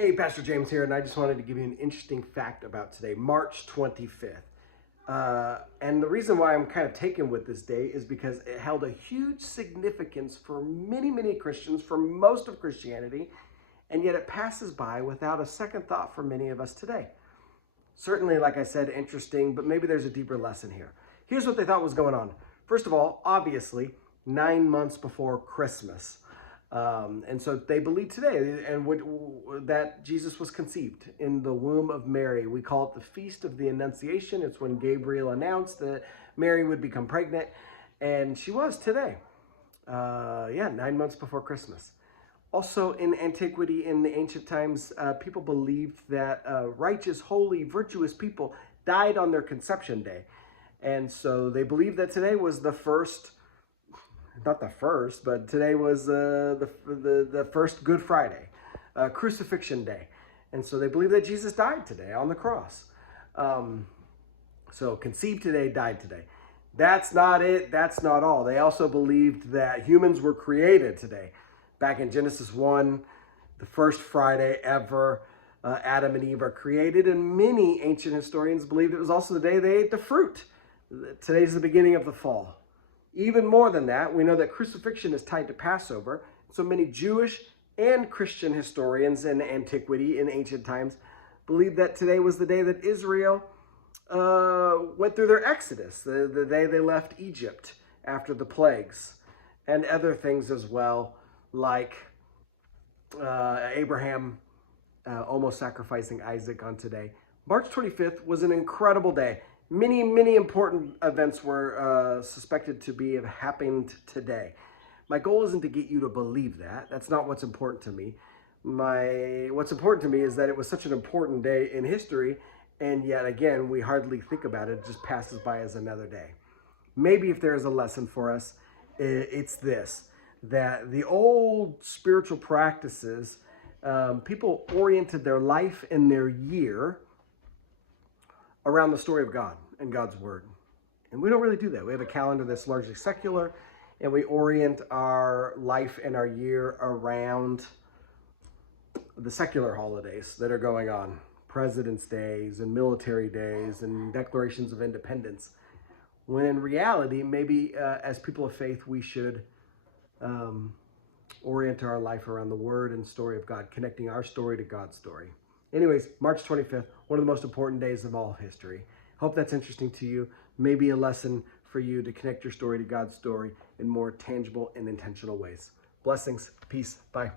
Hey, Pastor James here, and I just wanted to give you an interesting fact about today, March 25th. And the reason why I'm kind of taken with this day is because it held a huge significance for many, many Christians, for most of Christianity, and yet it passes by without a second thought for many of us today. Certainly, like I said, interesting, but maybe there's a deeper lesson here. Here's what they thought was going on. First of all, obviously, 9 months before Christmas. And so they believe today that Jesus was conceived in the womb of Mary. We call it the Feast of the Annunciation. It's when Gabriel announced that Mary would become pregnant, and she was today. 9 months before Christmas. Also, in antiquity, in the ancient times, people believed that righteous, holy, virtuous people died on their conception day. And so they believed that today was the first, not the first, but today was the first Good Friday, crucifixion day. And so they believe that Jesus died today on the cross. So conceived today, died today. That's not it. That's not all. They also believed that humans were created today. Back in Genesis 1, the first Friday ever, Adam and Eve are created, and many ancient historians believed it was also the day they ate the fruit. Today's the beginning of the fall. Even more than that, we know that crucifixion is tied to Passover. So many Jewish and Christian historians in antiquity, in ancient times, believe that today was the day that Israel went through their exodus, the day they left Egypt after the plagues, and other things as well, like Abraham almost sacrificing Isaac on today. March 25th was an incredible day. Many, many important events were suspected to have happened today. My goal isn't to get you to believe that. That's not what's important to me. What's important to me is that it was such an important day in history, and yet again, we hardly think about it. It just passes by as another day. Maybe if there is a lesson for us, it's this, that the old spiritual practices, people oriented their life and their year around the story of God and God's word. And we don't really do that. We have a calendar that's largely secular, and we orient our life and our year around the secular holidays that are going on. President's days and military days and declarations of independence. When in reality, maybe as people of faith, we should orient our life around the word and story of God, connecting our story to God's story. Anyways, March 25th, one of the most important days of all of history. Hope that's interesting to you. Maybe a lesson for you to connect your story to God's story in more tangible and intentional ways. Blessings, peace, bye.